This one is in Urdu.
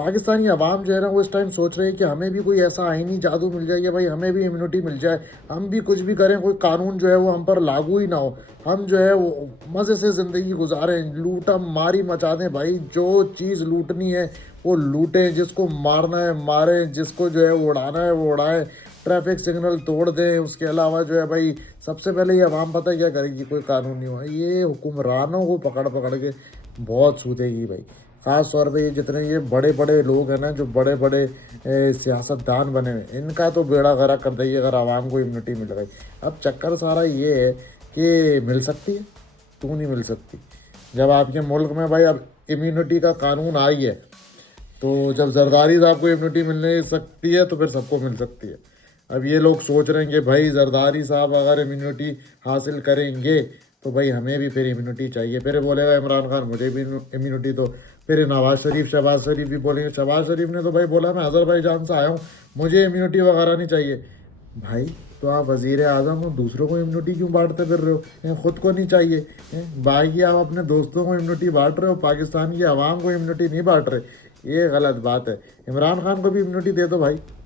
پاکستانی عوام جو ہے نا وہ اس ٹائم سوچ رہے ہیں کہ ہمیں بھی کوئی ایسا آئینی جادو مل جائے کہ بھائی ہمیں بھی امیونٹی مل جائے، ہم بھی کچھ بھی کریں، کوئی قانون جو ہے وہ ہم پر لاگو ہی نہ ہو، ہم جو ہے وہ مزے سے زندگی گزاریں، لوٹا ماری مچا دیں بھائی، جو چیز لوٹنی ہے وہ لوٹیں، جس کو مارنا ہے ماریں، جس کو جو ہے وہ اڑانا ہے وہ اڑائیں، ٹریفک سگنل توڑ دیں۔ اس کے علاوہ جو ہے بھائی سب سے پہلے یہ عوام پتہ کیا کرے گی، کوئی قانون نہیں ہوا، یہ حکمرانوں کو پکڑ پکڑ کے بہت سودے گی بھائی، خاص طور پہ یہ جتنے یہ بڑے بڑے لوگ ہیں نا، جو بڑے بڑے سیاست دان بنے ہوئے، ان کا تو بیڑا غرق کر دے گی اگر عوام کو امیونٹی مل گئی۔ اب چکر سارا یہ ہے کہ مل سکتی ہے، کیوں نہیں مل سکتی؟ جب آپ کے ملک میں بھائی اب امیونٹی کا قانون آئی ہے، تو جب زرداری صاحب کو امیونٹی ملنے سکتی ہے تو پھر سب کو مل سکتی ہے۔ اب یہ لوگ سوچ رہے ہیں کہ بھائی زرداری صاحب اگر امیونٹی حاصل کریں گے تو بھائی ہمیں بھی پھر امیونٹی چاہیے، پھر بولے گا عمران خان مجھے بھی امیونٹی دو، پھر نواز شریف شہباز شریف بھی بولیں گے، شہباز شریف نے تو بھائی بولا میں آذربائیجان سے آیا ہوں، مجھے امیونٹی وغیرہ نہیں چاہیے۔ بھائی تو آپ وزیر اعظم ہو، دوسروں کو امیونٹی کیوں بانٹتے پھر رہے ہو؟ خود کو نہیں چاہیے؟ باقی آپ اپنے دوستوں کو امیونٹی بانٹ رہے ہو، پاکستان کی عوام کو امیونٹی نہیں بانٹ رہے، یہ غلط بات ہے۔ عمران خان کو بھی امیونٹی دے دو بھائی،